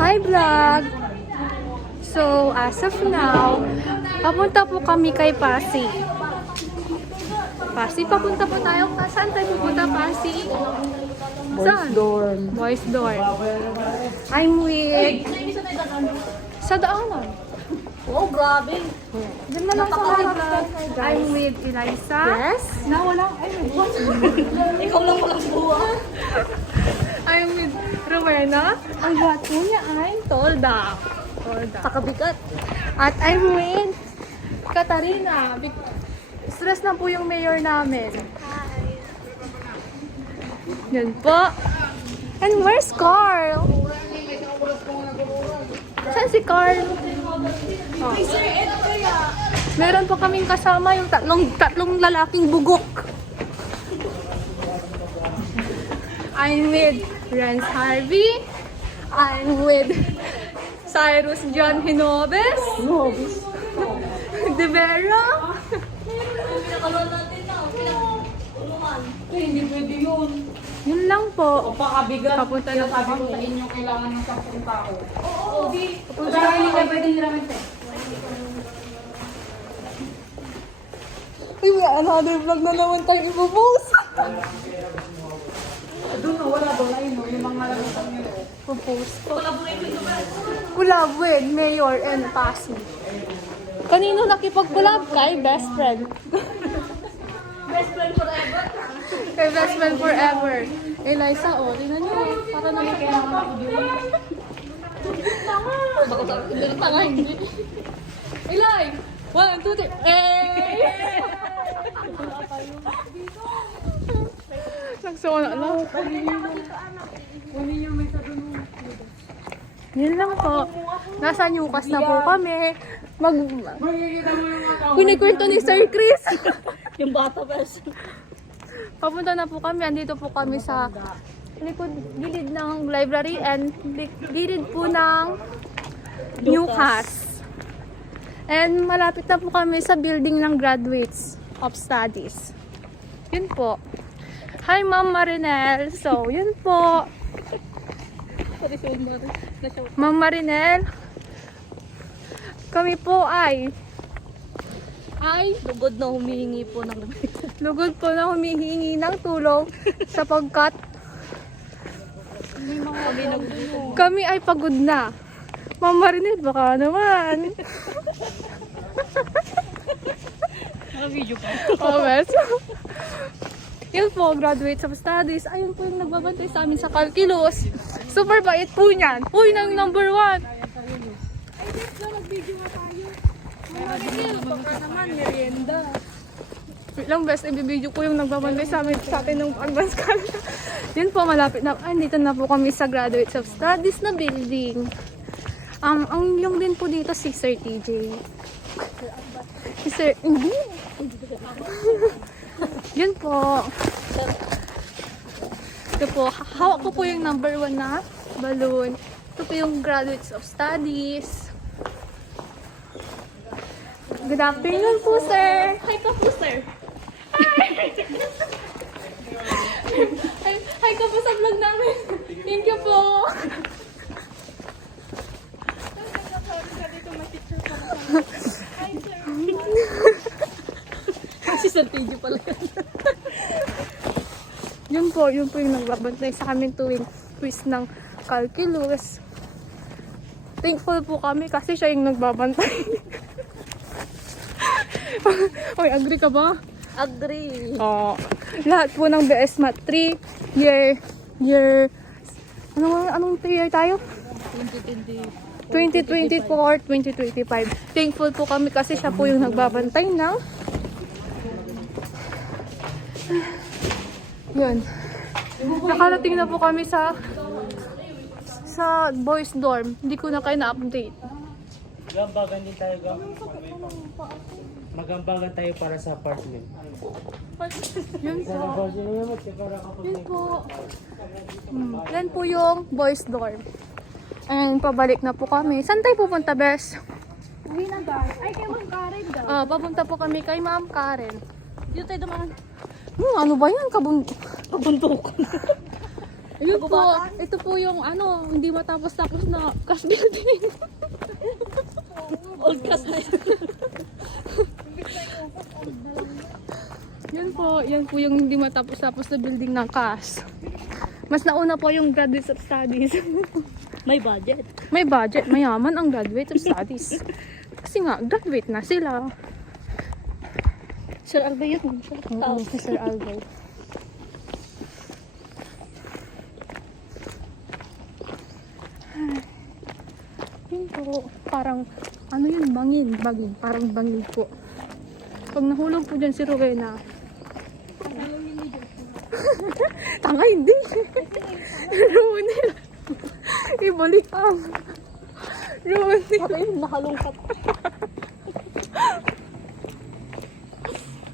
Hi vlog! So, as of now, papunta po kami kay Pasig. Pasig, papunta po tayo. Saan tayo pupunta, Pasig? Saan? Boys Dorm. I'm with... Sa daanan. Oh, grabe. Diyan na lang sa harap. I'm with Eliza. Yes? Nawala. Ikaw lang walang buwa. I'm with Rowena. Ang gato niya ay Tolda. Pakabigat. At I'm with Katarina. Stress na po yung mayor namin. Yan po. And where's Carl? Saan si Carl? Oh. Meron po kaming kasama yung tatlong lalaking bugok. I'm with Renz Harvey. I'm with Cyrus John Hinobes. De Vera. Hindi pwede yun. Yun lang po. Pakabigat. Papunta na Sabi ko kami. sa inyo kailangan ng 10 tao. Oo, di. Punta na hindi pwede niramin te. Uy, may another vlog na naman tayong ipopost. Doon na wala doon. Ayun mo, yung mga lamitan nyo. Ipopost ko. Collab with Mayor and Pasig. Kanino nakipag-collab? Kay best friend. Best friend forever. Kay best friend forever. Eliza, oh, tingnan nyo. Para naman Kailangan ako dito. tanga, hindi. Eli! 1, 2, 3. Nagsona lang. Yun lang po. Nasa Newcas na po kami. Kunikwento ni Sir Chris. Yung bata best. Papunta na po kami. Andito po kami sa gilid ng library and gilid po ng Newcas. And malapit na po kami sa building ng graduates of studies. Yun po. Hi, Ma'am Marinel. So, yun po. Ma'am Marinel, kami po ay Lugod na humihingi po ng lugod po na humihingi ng tulong sapagkat kami ay pagod na. Ma'am Marinel, baka naman. video pa. Oh, yes. Yun po, graduates of studies. Ayun po yung nagbabantay sa amin sa calculus. Super bait po niyan. Uy, nang number 1. Ay, yes, nag-video nga tayo. Baka naman, merienda. Wait lang, best, i-video ko yung nagbabantay sa atin ng advanced calculus. Yun po, malapit na. Ay, dito na po kami sa graduates of studies na building. Ang yung din po dito si Sir TJ. Si Sir, hindi. Yun po. Ito po, hawak ko po yung number 1 na balloon. Ito po yung graduates of studies. Good afternoon po, sir. Hi ka po, sir. Hi ka po sa vlog namin. Thank you po. Si Sir TJ pala yan. Yun po yung nagbabantay sa amin tuwing quiz ng calculus. Thankful po kami kasi siya yung nagbabantay. Oy, agree ka ba? Agree. Oo. Lahat po ng BS Math 3 anong year tayo? 2024, 2025. Thankful po kami kasi siya po yung nagbabantay ng yun. Nakarating na po kami sa boys dorm. Hindi ko na kayo na-update. Magambagan din tayo, magambagan tayo para sa apartment. Yun po. Yun po. Yan po yung boys dorm. And pabalik na po kami. Saan tayo pupunta, Bes? Ay, kay Ma'am Karen daw. Papunta po kami kay Ma'am Karen. Dito tayo dumaan. Ano ba yan? Kabuntukan. Ayun po, ito po yung ano, hindi matapos-tapos na cash building. Old cast na yun. Yan po yung hindi matapos-tapos na building ng CAS. Mas nauna po yung graduates of studies. May budget. May budget, mayaman ang graduate of studies. Kasi nga, graduate na sila. Sir Alba yun. Oo, si Sir Aldo. Yun po, parang, ano yun, bangin, parang bangin po. Pag nahulog po dyan si Rowena, tanga hindi. Runil. Ibalikan. Runil. Ano yun? Nakalungkat.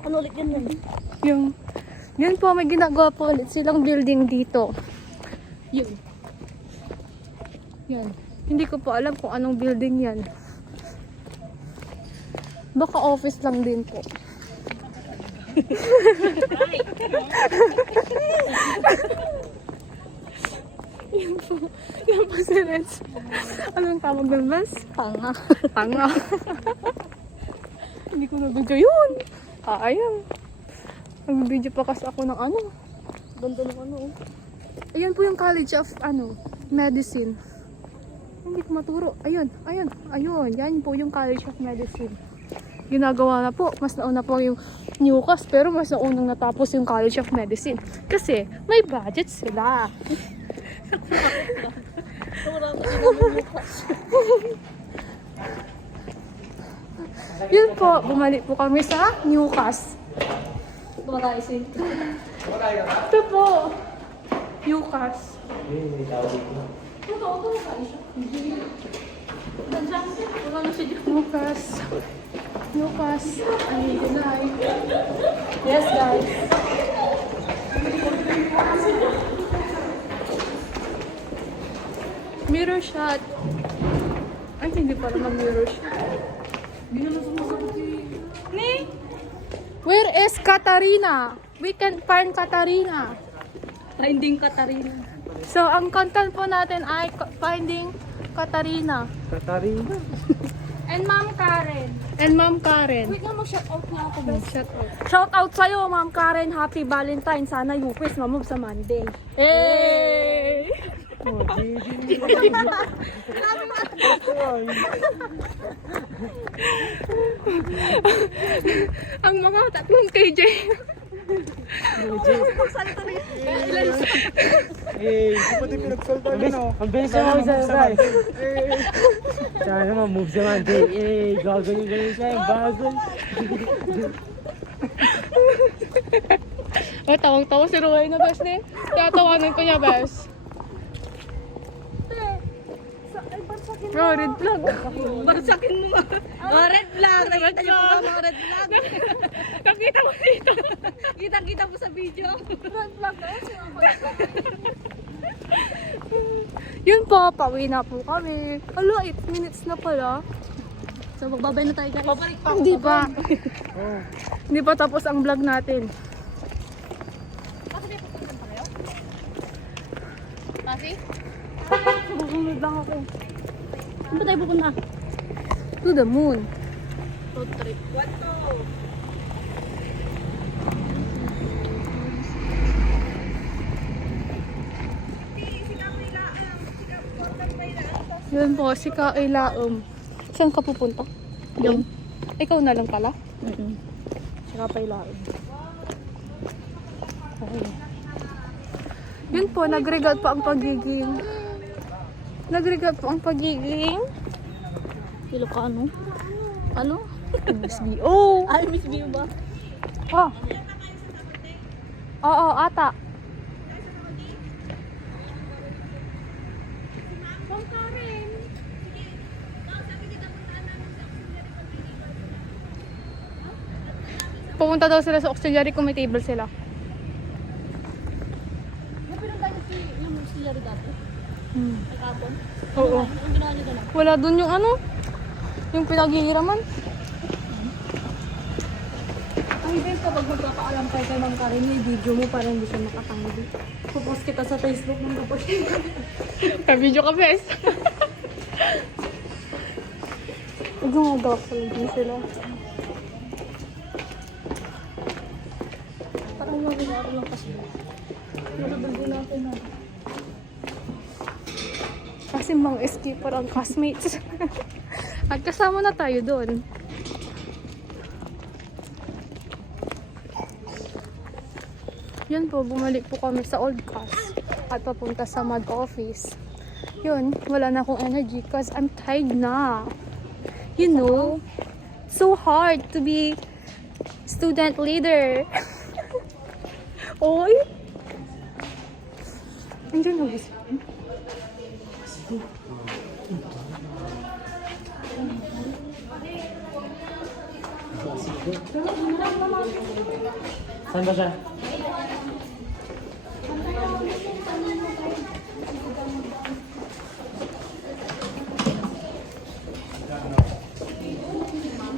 Ano ulit yun nun? Yun po, may ginagawa po ulit silang building dito. Yun. Yan. Hindi ko po alam kung anong building yan. Baka office lang din po. Yan po. Yan po si Reds. Anong tawag ng bus? Panga. Tanga. Hindi ko na-video yun. Ayan. Nag-video pa kasi ako ng ano. Ganda ng ano. Ayan po yung College of Medicine. Hindi ko maturo. Ayun. Yan po yung College of Medicine. Ginagawa na po. Mas nauna po yung Newcas, pero mas naunang natapos yung College of Medicine. Kasi may budget sila. Wala ko sinamulukas. Yun po, bumalik po kami sa Newcas. Kumakaising. Ito po. Newcas. May tao dito. Totoo ko na siya. Wala na siya dyan. Newcas. Ay, good night. Yes, guys. Mirror shot. Ay, hindi pala mag-mirror shot. Hindi na nasumasagot Ni? Where is Katarina? We can find Katarina. Finding Katarina. So, ang content po natin ay Finding Katarina. Katarina. And Ma'am Karen. Wait nga, mag-shout out nga ako, best. Shout out. Shout out sa'yo, Ma'am Karen. Happy Valentine. Sana Yupis mamove sa Monday. Hey! Oh, Ang mga tatlong KJ. Eh, dapat yung pinagsalta yun, no? Ang bilis na mo sa Sana ma-move sa Monday. Eh, gagawin siya. Bagal. Oh, tawang-tawa si Roy na bes ne. Kaya tawanan ko niya bes. Oh, red flag. Barsakin mo nga. Oh, red flag. Nakita niyo po mga red flag. Nakita mo dito. Kita-kita mo sa video. Red flag na Yun po, pauwi na po kami. Alo, 8 minutes na pala. So, magbabay na tayo, guys. Babalik pa ako. Hindi pa. Oh. Hindi pa tapos ang vlog natin. Kasi? Susunod lang ako. Saan ba tayo pupunta? To the moon. Road trip. What to? Yun po, si Kailaom. Saan ka pupunta? Doon. Ikaw na lang pala? Saka pa ilaon. Okay. Yun po, nag-regard po ang pagiging... Ilocano? Ano? Miss B.O. Ay, Miss Bio ba? Oh. Oo, ata. Pumunta daw sila sa auxiliary kung may table sila. Napinagkano si yung auxiliary dati? Ay, kapon? Oo. Ang ginawa niyo doon? Wala dun yung ano, yung pinaghihiraman. Ay, guys, kapag magpapaalam kayo kay Ma'am Karen, may video mo para hindi siya makatanggi. Pupost kita sa Facebook ng tapos. Pa-video ka, bes. Gumagawa ko lang sila. Parang mabigaro lang kasi. Nakabagin natin na. Kasi mga escaper ang classmates. At kasama na tayo doon. Yun po, bumalik po kami sa old class at papunta sa mag office. Yun, wala na akong energy because I'm tired na. You know, so hard to be student leader. Oy! Andiyan na gusto. Saan ba siya?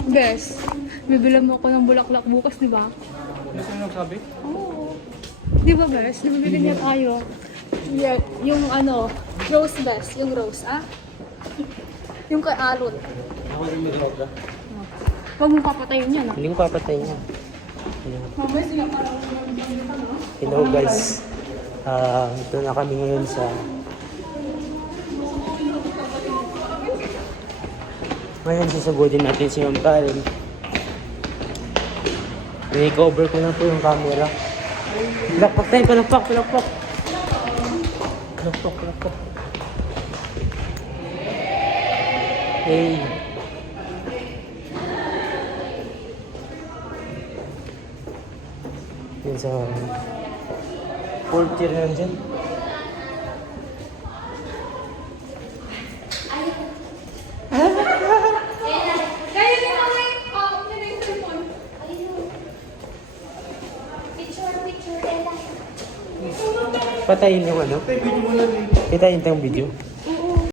Bes, bibilang mo ako ng bulaklak bukas, di ba? Ano sino nagsabi? Oo. Di ba, Bes? Di ba bibili niya tayo? Yeah, yung ano, rose, Bes. Yung rose, ah? Yung kay Alon. Ako yung mag-roga. Huwag mo papatayin yan, ah. Hindi ko papatayin niya. Mamaya sila parang Hello guys. Ito na kami ngayon sa ngayon sasagutin natin si Ma'am Karen. I-cover ko na po yung camera. Lakpak tayo, palakpak, palakpak. Palakpak, palakpak. Hey. Yun sa fourth year na dyan. Patayin yung ano? Patayin yung video.